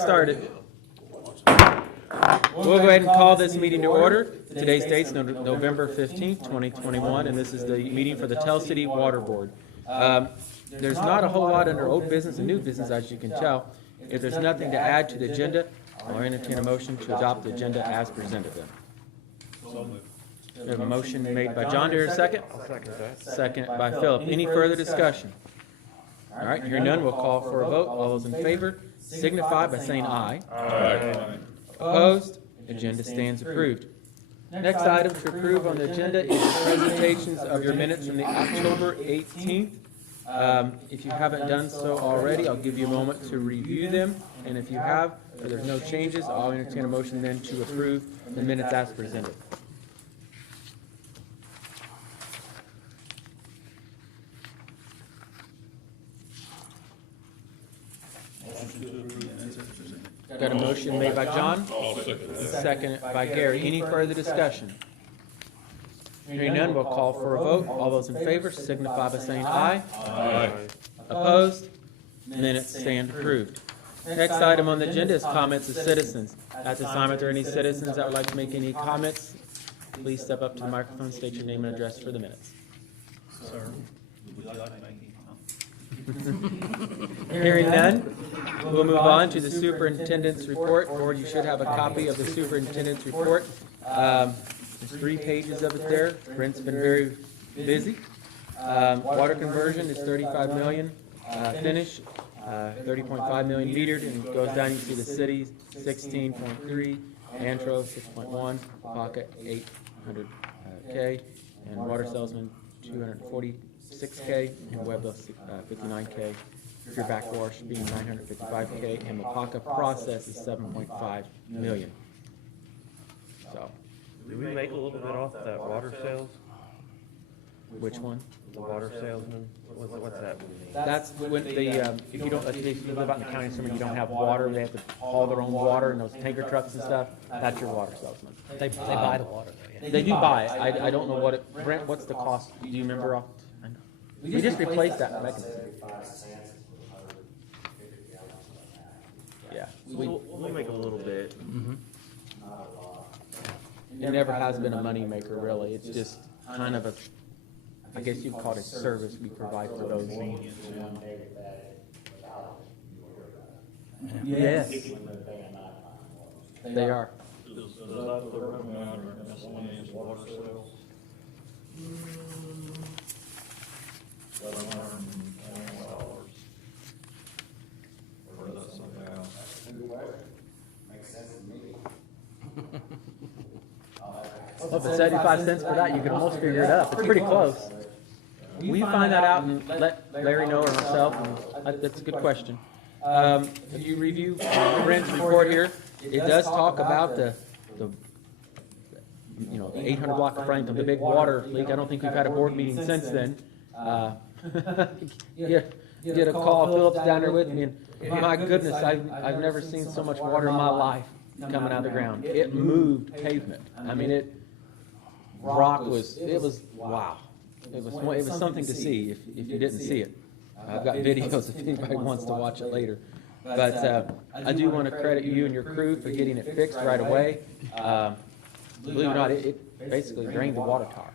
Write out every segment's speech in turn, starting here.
started. We'll go ahead and call this meeting to order. Today's date's November 15th, 2021, and this is the meeting for the Tell City Water Board. There's not a whole lot under old business and new business, as you can tell. If there's nothing to add to the agenda, I'll entertain a motion to adopt the agenda as presented then. We have a motion made by John. Do you hear a second? I'll second that. Second by Philip. Any further discussion? All right, hearing none, we'll call for a vote. All those in favor signify by saying aye. Aye. Opposed? Agenda stands approved. Next item to approve on the agenda is presentations of your minutes from the October 18th. If you haven't done so already, I'll give you a moment to review them. And if you have, or there's no changes, I'll entertain a motion then to approve the minutes as presented. Got a motion made by John, seconded by Gary. Any further discussion? Hearing none, we'll call for a vote. All those in favor signify by saying aye. Aye. Opposed? Minutes stand approved. Next item on the agenda is comments of citizens. At this time, if there are any citizens that would like to make any comments, please step up to the microphone, state your name and address for the minutes. Sir, would you like to make any comments? Hearing none, we'll move on to the superintendent's report. Board, you should have a copy of the superintendent's report. There's 3 pages of it there. Brent's been very busy. Water conversion is 35 million finished, 30.5 million metered, and it goes down. You see the cities 16.3, Antro 6.1, Pocket 800K, and Water Salesman 246K, and Webber 59K. Your backwash being 955K, and Mapaka process is 7.5 million. So, Do we make a little bit off that water sales? which one? The water salesman? What's that? That's when the, if you don't, if you live out in the county, assuming you don't have water, they have to haul their own water in those tanker trucks and stuff, that's your water salesman. They buy the water, though, yeah. They do buy it. I don't know what it, Brent, what's the cost? Do you remember off? We just replaced that mechanism. Yeah. We'll make a little bit. It never has been a moneymaker, really. It's just kind of a, I guess you'd call it a service we provide for those. Yes. They are. Is that the revenue out of miscellaneous water sales? $721. Or is that something else? Well, if it's 75 cents for that, you can almost figure it up. It's pretty close. We find that out and let Larry know or myself, and that's a good question. If you review Brent's report here, it does talk about the 800 block of Franklin, the big water leak. I don't think we've had a board meeting since then. Get a call, Philip's down there with me, and my goodness, I've never seen so much water in my life coming out of the ground. It moved pavement. I mean, it was wow. It was something to see if you didn't see it. I've got videos if anybody wants to watch it later. But I do want to credit you and your crew for getting it fixed right away. Believe it or not, it basically drained the water tower.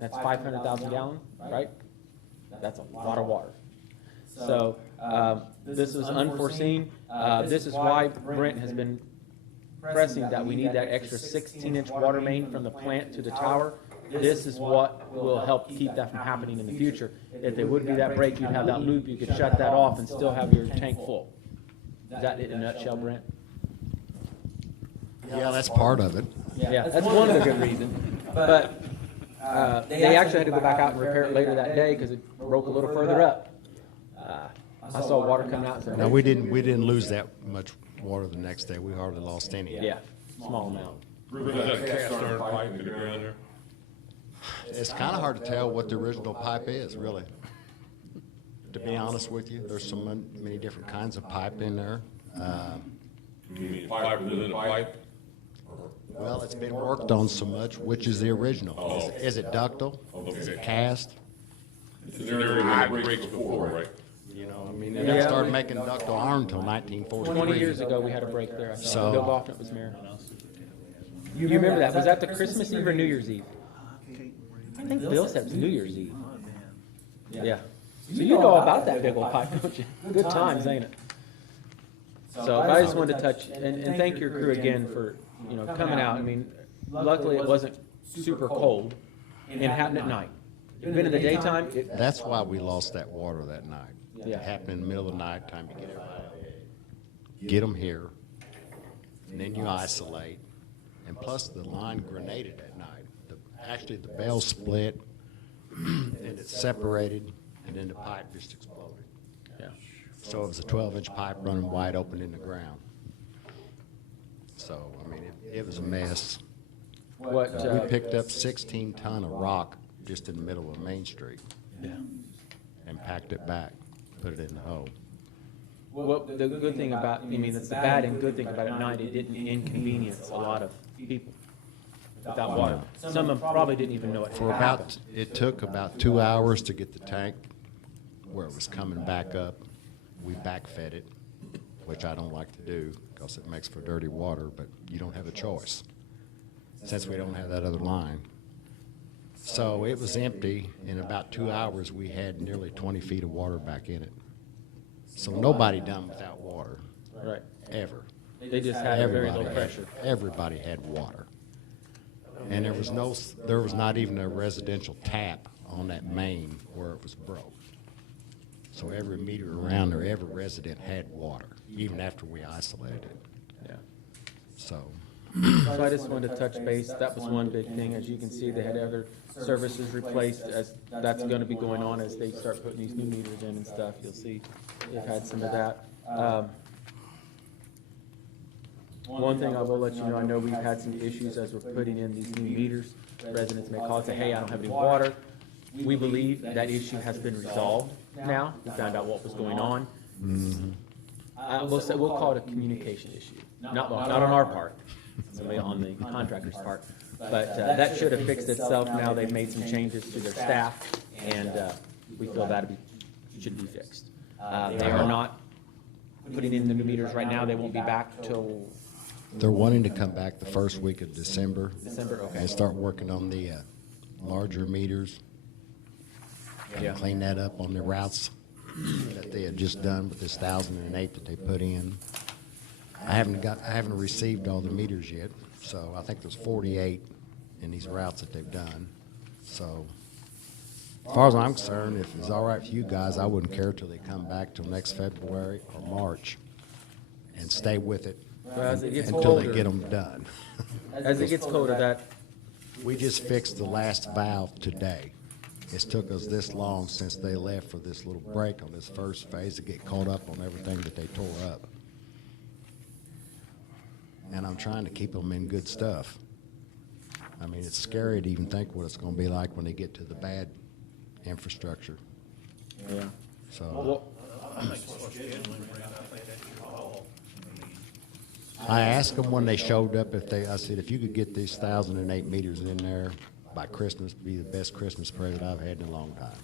That's 500,000 gallons, right? That's a lot of water. So this was unforeseen. This is why Brent has been pressing that we need that extra 16-inch water main from the plant to the tower. This is what will help keep that from happening in the future. If there would be that break, you'd have that loop, you could shut that off and still have your tank full. Is that it in a nutshell, Brent? Yeah, that's part of it. Yeah, that's one of the good reasons. But they actually had to go back out and repair it later that day because it broke a little further up. I saw water coming out. So No, we didn't lose that much water the next day. We hardly lost any. Yeah, small amount. Was that cast iron pipe in the ground there? It's kind of hard to tell what the original pipe is, really. To be honest with you, there's so many different kinds of pipe in there. You mean pipe within a pipe? Well, it's been worked on so much. Which is the original? Is it ductile? Is it cast? It's an area where it breaks before, right? you know, I mean, they Yeah. didn't start making ductile iron until 1943. 20 years ago, we had a break there. I think. So- Bill Goffin was mayor. You remember that? Was that the Christmas Eve or New Year's Eve? I think Bill said it was New Year's Eve. Yeah. So you know about that big old pipe, don't you? Good times, ain't it? So I just wanted to touch, and thank your crew again for, you know, coming out. I mean, luckily it wasn't super cold and it happened at night. If it'd been in the daytime, it, That's why we lost that water that night. Yeah. It happened in the middle of the night, time to get everybody. Get them here, and then you isolate. And plus, the line grenaded that night. Actually, the bell split, and it separated, and then the pipe just exploded. yeah. So it was a 12-inch pipe running wide open in the ground. So, I mean, it was a mess. What, We picked up 16 ton of rock just in the middle of Main Street yeah. and packed it back, put it in the hole. Well, the good thing about, I mean, it's the bad and good thing about at night, it didn't inconvenience a lot of people without water. Some of them probably didn't even know it For happened. it took about 2 hours to get the tank where it was coming back up. We backfed it, which I don't like to do because it makes for dirty water, but you don't have a choice since we don't have that other line. So it was empty. In about 2 hours, we had nearly 20 feet of water back in it. So nobody done without water, Right. ever. They just had a very low pressure. Everybody had water. And there was not even a residential tap on that main where it was broke. So every meter around there, every resident had water, even after we isolated it. Yeah. So, So I just wanted to touch base. That was one big thing. As you can see, they had other services replaced, as that's going to be going on as they start putting these new meters in and stuff. You'll see they've had some of that. One thing I will let you know, I know we've had some issues as we're putting in these new meters. Residents may call and say, hey, I don't have any water. We believe that issue has been resolved now. We found out what was going on. We'll call it a communication issue, not on our part, somebody on the contractor's part. But that should have fixed itself now. They've made some changes to their staff, and we feel that should be fixed. They are not putting in the new meters right now. They won't be back till they're wanting to come back the first week of December. December, okay. And start working on the larger meters. Yeah. Clean that up on the routes that they had just done with this 1,008 that they put in. I haven't received all the meters yet, so I think there's 48 in these routes that they've done. So, as far as I'm concerned, if it's all right for you guys, I wouldn't care till they come back till next February or March and stay with it Well, as it gets until they colder, get them done. as it gets colder, that We just fixed the last valve today. It's took us this long since they left for this little break on this first phase to get caught up on everything that they tore up. And I'm trying to keep them in good stuff. I mean, it's scary to even think what it's going to be like when they get to the bad infrastructure. yeah. So Well, I asked them when they showed up I said, if you could get these 1,008 meters in there by Christmas, it'd be the best Christmas present I've had in a long time.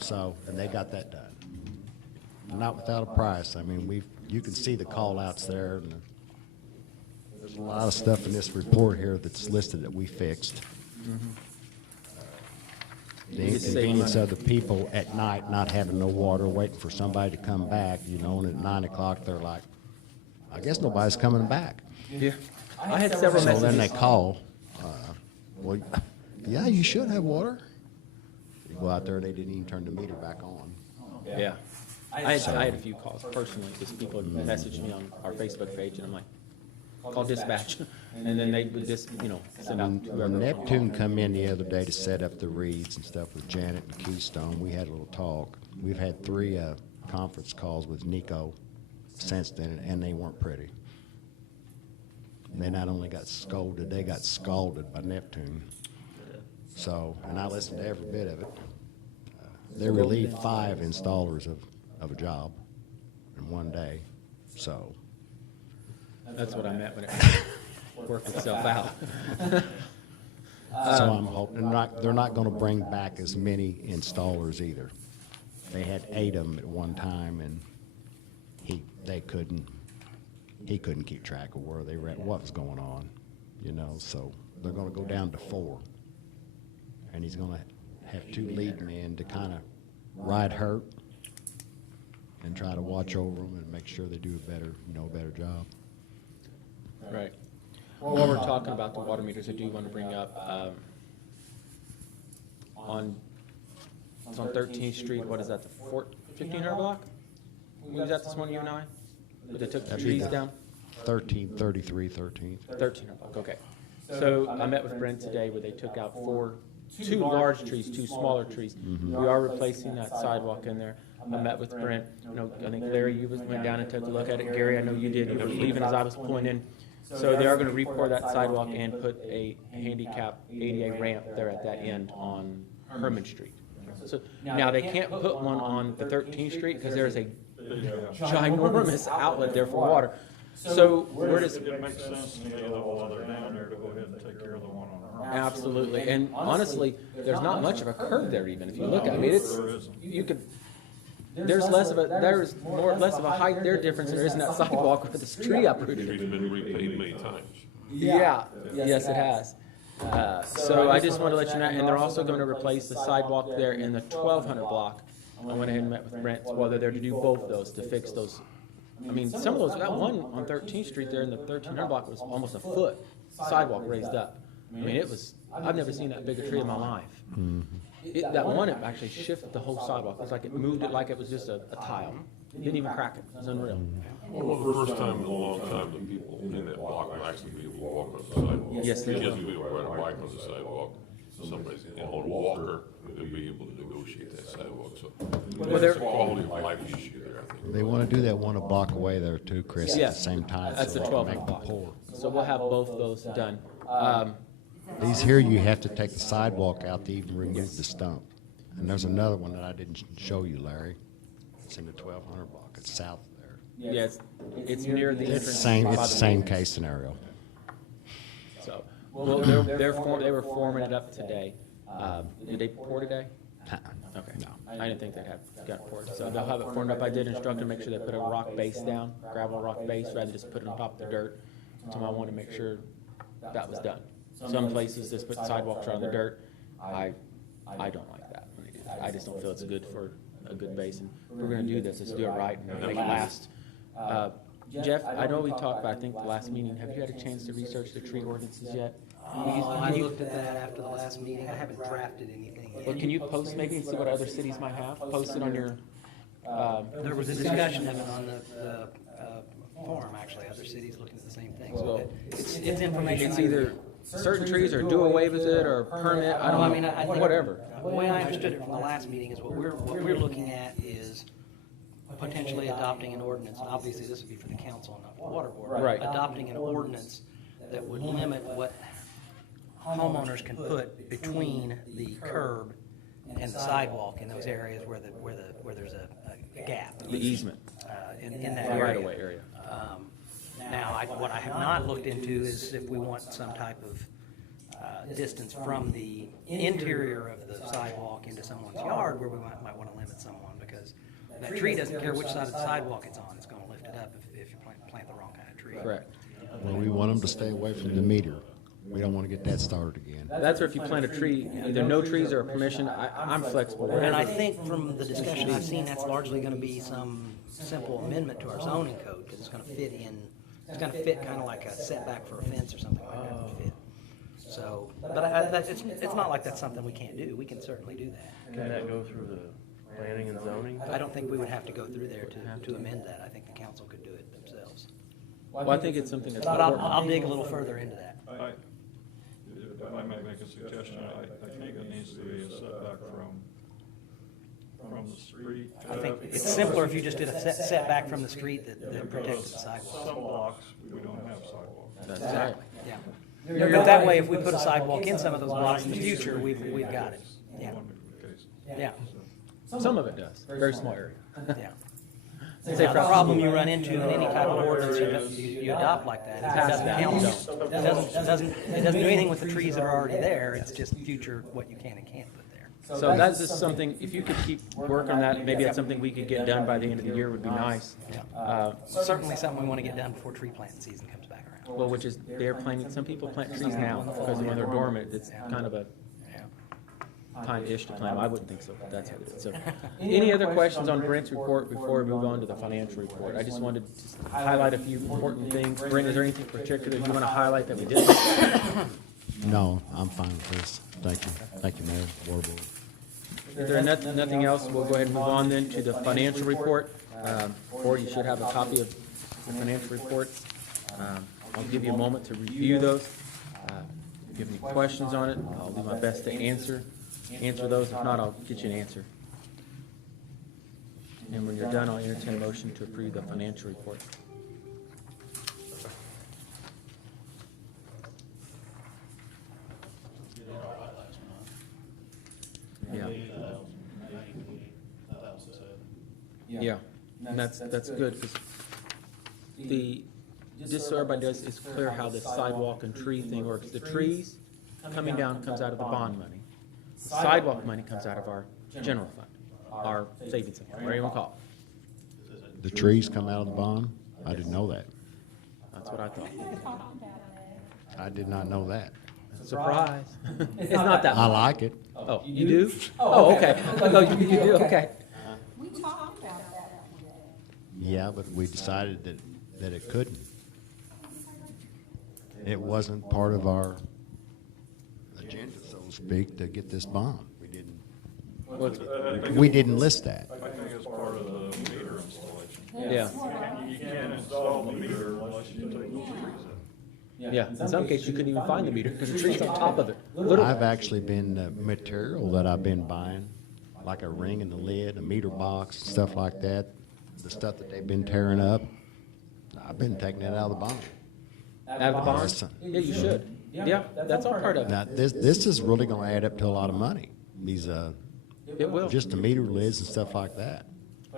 So, and they got that done. Not without a price. I mean, you can see the call outs there. And there's a lot of stuff in this report here that's listed that we fixed. The You just save inconvenience money. of the people at night not having no water, waiting for somebody to come back, you know, and at 9 o'clock they're like, I guess nobody's coming back. yeah. I had several So then they messages. call, well, yeah, you should have water. You go out there, they didn't even turn the meter back on. Yeah. I had a few calls personally, just people had messaged me on our Facebook page, and I'm like, call dispatch. And then they would just, send out When whoever. Neptune come in the other day to set up the reeds and stuff with Janet and Keystone, we had a little talk. We've had 3 conference calls with Nico since then, and they weren't pretty. And they not only got scolded, they got scalded by Neptune. So, and I listened to every bit of it. They relieved 5 installers of a job in one day. So, That's what I meant when it worked itself out. so I'm hoping they're not going to bring back as many installers either. They had 8 of them at one time, and he couldn't keep track of where they were at, what was going on, you know. So they're going to go down to 4, and he's going to have 2 lead men to kind of ride herd and try to watch over them and make sure they do a better job. Right. While we're talking about the water meters, I do want to bring up, it's on 13th Street, what is that, the 1500 block? We was at this one, you and I? But they took the That'd be trees the down? 1333, 13th. 1300 block, okay. So I met with Brent today where they took out 2 large trees, 2 smaller trees. We are replacing that sidewalk in there. I met with Brent, you know, I think Larry, you went down and took a look at it. Gary, I know you did, you were leaving as I was pulling in. So they are gonna re-pour that sidewalk and put a handicap ADA ramp there at that end on Herman Street. So, now they can't put one on the 13th Street because there's a ginormous outlet there for water. So we're just, It makes sense to me that while they're down there to go ahead and take care of the one on our. absolutely, and honestly, there's not much of a curve there even, if you look at it. I mean, it's, There isn't. you could, there's less of a height there difference than there is in that sidewalk with this tree uprooted. Street's been repaid many times. Yeah, yes, it has. So I just wanted to let you know, and they're also going to replace the sidewalk there in the 1200 block. I went ahead and met with Brent while they're there to do both of those, to fix those. I mean, some of those, that one on 13th Street there in the 1300 block was almost a foot sidewalk raised up. I mean, it was, I've never seen that big a tree in my life. That one, it actually shifted the whole sidewalk. It was like it moved it like it was just a tile. It didn't even crack it. It was unreal. Well, the first time in a long time that people in that block will actually be able to walk on the sidewalk. Yes, they Just do. be able to ride a bike on the sidewalk. Somebody's, on a walker, they'll be able to negotiate that sidewalk, so. Well, There's a quality of life issue there, I think. They want to do that one a block away there too, Chris, at Yeah, the same time. that's so the they can 1200 make the block. pour. So we'll have both of those done. These here, you have to take the sidewalk out to even remove the stump. And there's another one that I didn't show you, Larry. It's in the 1200 block. It's south there. Yeah, it's near the It's entrance. the same case scenario. So, well, they were forming it up today. Did they pour today? Okay. No. I didn't think they'd have got it poured. So they'll have it formed up. I did instruct them to make sure they put a rock base down, gravel rock base, rather than just put it on top of the dirt. So I wanted to make sure that was done. Some places just put sidewalks right on the dirt. I don't like that when they do that. I just don't feel it's good for a good base. And if we're gonna do this, let's do it right and make it last. Jeff, I know we talked about, I think, the last meeting. Have you had a chance to research the tree ordinances yet? I looked at that after the last meeting. I haven't drafted anything yet. Well, can you post maybe and see what other cities might have? Post it on your, There was a discussion of it on the forum, actually, other cities looking at the same thing. So, So it's information. it's either certain trees or do away with it or permit, I Well, I don't mean, know, I think. whatever. The way I understood it from the last meeting is what we're looking at is potentially adopting an ordinance. Obviously, this would be for the council, not the water board. Right. Adopting an ordinance that would limit what homeowners can put between the curb and the sidewalk in those areas where there's a gap. The easement, In that the area. right of way area. Now, what I have not looked into is if we want some type of distance from the interior of the sidewalk into someone's yard where we might want to limit someone, because that tree doesn't care which side of the sidewalk it's on, it's going to lift it up if you plant the wrong kind of tree. Correct. Well, we want them to stay away from the meter. We don't want to get that started again. That's where if you plant a tree, either no trees or a permission, I'm flexible, And I whatever. think from the discussion I've seen, that's largely going to be some simple amendment to our zoning code, because it's going to fit in, it's going to fit kind of like a setback for a fence or something like that would fit. So, but it's not like that's something we can't do. We can certainly do that. Can that go through the planning and zoning? I don't think we would have to go through there to amend that. I think the council could do it themselves. Well, I think it's something that's But important. I'll dig a little further into that. If I might make a suggestion, I think it needs to be a setback from the street. I think it's simpler if you just did a setback from the street that protects the sidewalk. Some blocks, we don't have sidewalks. That's right. Yeah. But that way, if we put a sidewalk in some of those blocks in the future, we've got it. Yeah, yeah, Some of it does, very small area. yeah. Say Now, the problem you run into in any type of ordinance you adopt like that, is it doesn't count. It doesn't do anything with the trees that are already there. It's just future what you can and can't put there. So that's just something, if you could keep working on that, maybe that's something we could get done by the end of the year would be nice. Certainly something we want to get done before tree planting season comes back around. Well, which is, they're planting, some people plant trees now, because when they're dormant, it's kind of a time-ish to plant them. I wouldn't think so, but that's what it is. So, any other questions on Brent's report before we move on to the financial report? I just wanted to just highlight a few important things. Brent, is there anything particular you want to highlight that we didn't? No, I'm fine with this. Thank you. Thank you, Mayor, Board. If there nothing else, we'll go ahead and move on then to the financial report. Or you should have a copy of the financial report. I'll give you a moment to review those. If you have any questions on it, I'll do my best to answer those. If not, I'll get you an answer. And when you're done, I'll entertain a motion to approve the financial report. Did it all right last month. Yeah. 88,007. Yeah, and that's good, because just so everybody does, it's clear how the sidewalk and tree thing works. The trees coming down comes out of the bond money. Sidewalk money comes out of our general fund, our savings account, whatever you want to call it. The trees come out of the bond? I didn't know that. That's what I thought. I did not know that. Surprise. It's not that I much. like it. Oh, you do? Oh, okay. No, you do, okay. We talked about that today. Yeah, but we decided that it couldn't. It wasn't part of our agenda, so to speak, to get this bond. Well, it's- We didn't list that. I think it's part of the meter installation. Yeah, You can't install the meter unless you take those trees out. yeah. In some cases, you couldn't even find the meter because the tree's on top of it. Literally. I've actually been, material that I've been buying, like a ring in the lid, a meter box, stuff like that, the stuff that they've been tearing up, I've been taking it out of the bond. Out of the barn? Yes. Yeah, you should. Yeah, that's all part of it. Now, this is really gonna add up to a lot of money, these, It will. just the meter lids and stuff like that.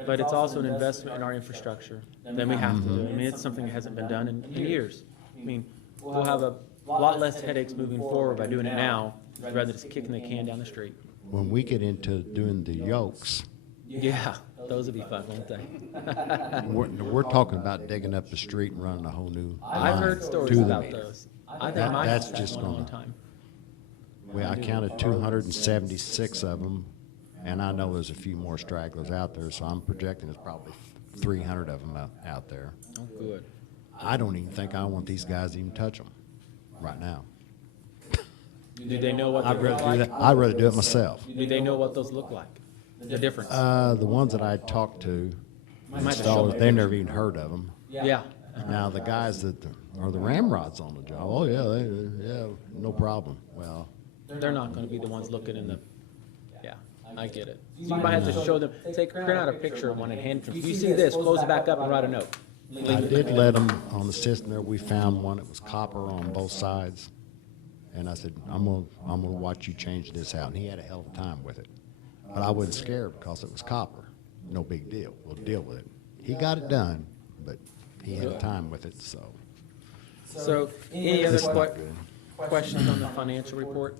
But it's also an investment in our infrastructure. Then we have to do it. I mean, it's something that hasn't been done in years. I mean, we'll have a lot less headaches moving forward by doing it now, rather than just kicking the can down the street. When we get into doing the yokes, Yeah, those would be fun, won't they? we're talking about digging up the street and running a whole new I've line heard to stories the about meter. those. I think That- my that's house had just one gonna- time. Well, I counted 276 of them, and I know there's a few more stragglers out there, so I'm projecting there's probably 300 of them out there. Oh, good. I don't even think I want these guys to even touch them right now. Do they know what they I'd look rather do like? that. I'd rather do it myself. Do they know what those look like? The difference? The ones that I talked to, Might have to show installers, me they never even heard of them. Yeah. Now the guys that are the ramrods on the job, oh yeah, no problem. Well, They're not gonna be the ones looking in the, yeah, I get it. So you might have to show them, print out a picture of one and hand it to them. If you see this, close it back up and write a note. I did let them on the system there. We found one that was copper on both sides, and I said, I'm gonna watch you change this out. And he had a hell of a time with it, but I wasn't scared because it was copper. No big deal. We'll deal with it. He got it done, but he had time with it, so. So, any other It's not good. questions on the financial report?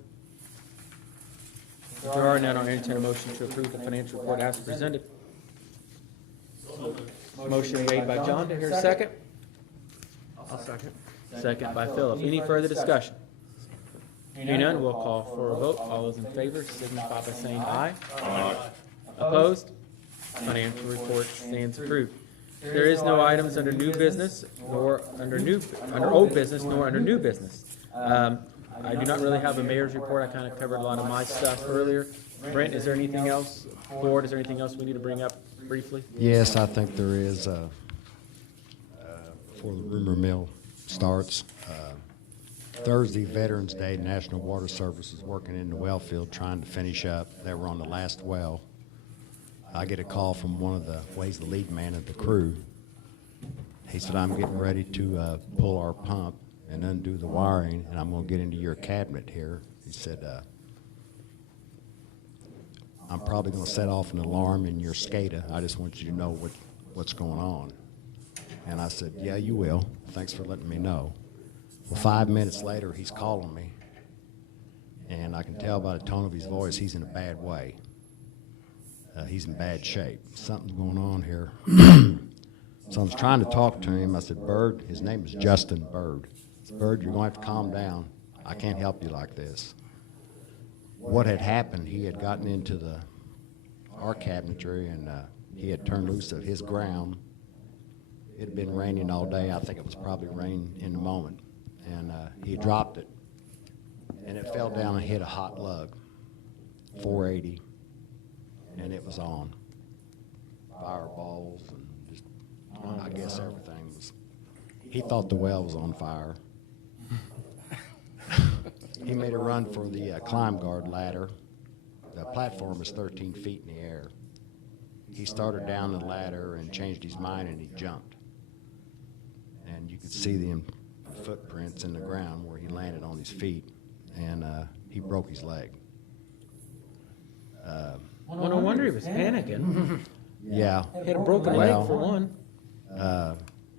If there are none, I'll entertain a motion to approve the financial report as presented. Motion made by John, to hear a second? I'll second. Second by Philip. Any further discussion? Hearing none, we'll call for a vote. All those in favor signify by saying aye. Opposed? Financial report stands approved. There is no items under new business, nor under old business, nor under new business. I do not really have a mayor's report. I kind of covered a lot of my stuff earlier. Brent, is there anything else? Board, is there anything else we need to bring up briefly? Yes, I think there is, before the rumor mill starts. Thursday, Veterans Day, National Water Service is working in the well field trying to finish up. They were on the last well. I get a call from one of the lead man of the crew. He said, I'm getting ready to pull our pump and undo the wiring, and I'm going to get into your cabinet here. He said, I'm probably going to set off an alarm in your SCADA. I just want you to know what's going on. And I said, yeah, you will. Thanks for letting me know. Well, 5 minutes later, he's calling me. And I can tell by the tone of his voice, he's in a bad way. He's in bad shape. Something's going on here. So I was trying to talk to him. I said, Bird, his name is Justin Bird. I said, Bird, you're going to have to calm down. I can't help you like this. What had happened, he had gotten into our cabinetry, and he had turned loose of his ground. It had been raining all day. I think it was probably rain in the moment. And he dropped it, and it fell down and hit a hot lug, 480, and it was on. Fireballs and just, I guess everything was. He thought the well was on fire. He made a run for the climb guard ladder. The platform is 13 feet in the air. He started down the ladder and changed his mind, and he jumped. And you could see the footprints in the ground where he landed on his feet, and he broke his leg. Well, no wonder he was panicking. Yeah. He had a broken Well, leg for one.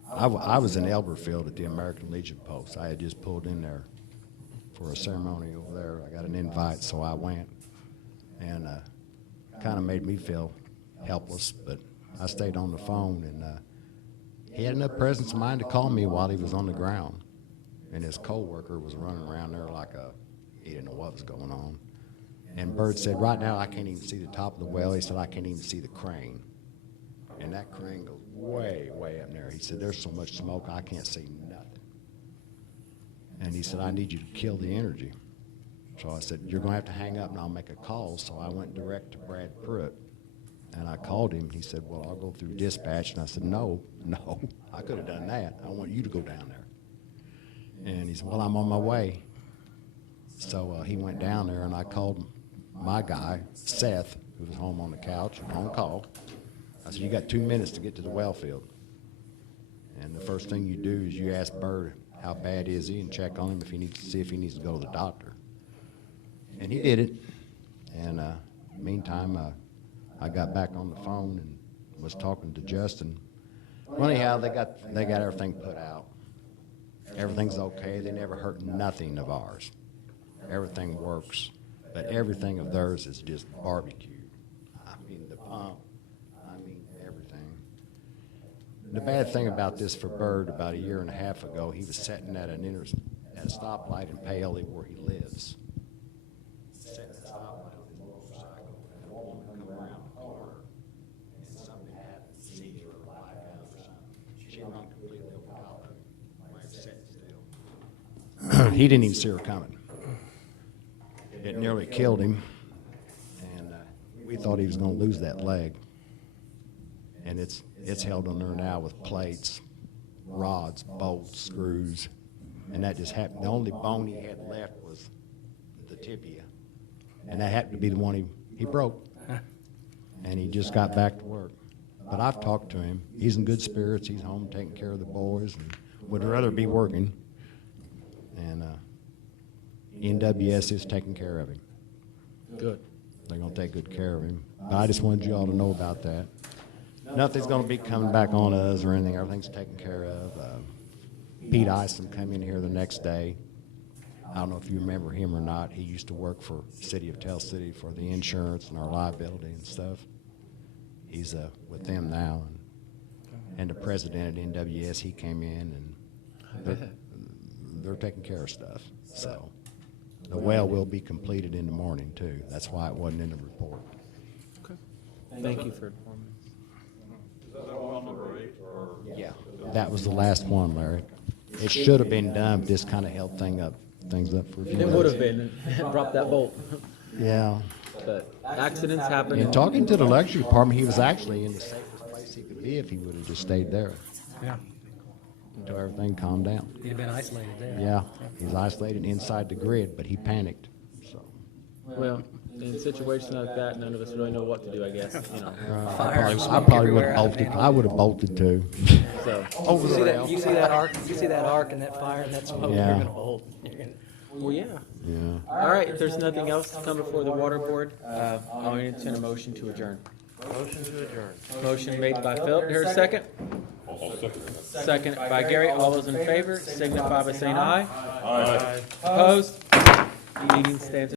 I was in Elberfield at the American Legion Post. I had just pulled in there for a ceremony over there. I got an invite, so I went, and kind of made me feel helpless, but I stayed on the phone, and he had enough presence of mind to call me while he was on the ground, and his co-worker was running around there like he didn't know what was going on. And Bird said, right now I can't even see the top of the well. He said, I can't even see the crane. And that crane goes way, way up there. He said, there's so much smoke I can't see nothing. And he said, I need you to kill the energy. So I said, you're going to have to hang up and I'll make a call. So I went direct to Brad Pruitt, and I called him. He said, well, I'll go through dispatch. And I said, no, I could have done that. I want you to go down there. And he said, well, I'm on my way. So he went down there, and I called my guy, Seth, who was home on the couch, on call. I said, you got 2 minutes to get to the well field. And the first thing you do is you ask Bird, how bad is he, and check on him if he needs to see if he needs to go to the doctor. And he did it. And meantime, I got back on the phone and was talking to Justin. Well, anyhow, they got everything put out. Everything's okay. They never hurt nothing of ours. Everything works, but everything of theirs is just barbecued. I mean, the pump, I mean, everything. The bad thing about this for Bird, about a year and a half ago, he was sitting at a stoplight in Paoli where he lives. Sitting at a stoplight with his motorcycle, and a woman come around the corner, and something happened, seizure or blackout or something. She run completely over top of him, like sitting still. He didn't even see her coming. It nearly killed him, and we thought he was going to lose that leg. And it's held on there now with plates, rods, bolts, screws, and that just happened. The only bone he had left was the tibia, and that happened to be the one he broke. And he just got back to work. But I've talked to him. He's in good spirits. He's home taking care of the boys and would rather be working. And NWS is taking care of him. Good. They're going to take good care of him. But I just wanted you all to know about that. Nothing's going to be coming back on us or anything. Everything's taken care of. Pete Isom came in here the next day. I don't know if you remember him or not. He used to work for City of Tell City for the insurance and our liability and stuff. He's with them now. And the president at NWS, he came in, and they're taking care of stuff. So the well will be completed in the morning, too. That's why it wasn't in the report. Okay. Thank you for informing us. Is that well number 8, or? Yeah, that was the last one, Larry. It should have been done, but this kind of held things up for a few It would days. have been, drop that bolt. Yeah. But accidents happen. And talking to the electric department, he was actually in the safest place he could be if he would have just stayed there Yeah, until everything calmed down. he'd have been isolated there. Yeah, he's isolated inside the grid, but he panicked, so. Well, in situations like that, none of us really know what to do, I guess, you know. I probably would have bolted. I would have bolted too. So, Over You the see that, rail. you see that arc, you see that arc and that fire and that smoke, you're Yeah. gonna bolt. You're gonna- well, yeah. Yeah. All right, if there's nothing else to come before the water board, I'll entertain a motion to adjourn. Motion to adjourn. Motion made by Philip. Here a second. I'll second that. Second by Gary. All those in favor signify by saying aye. Aye. Opposed? Meeting stands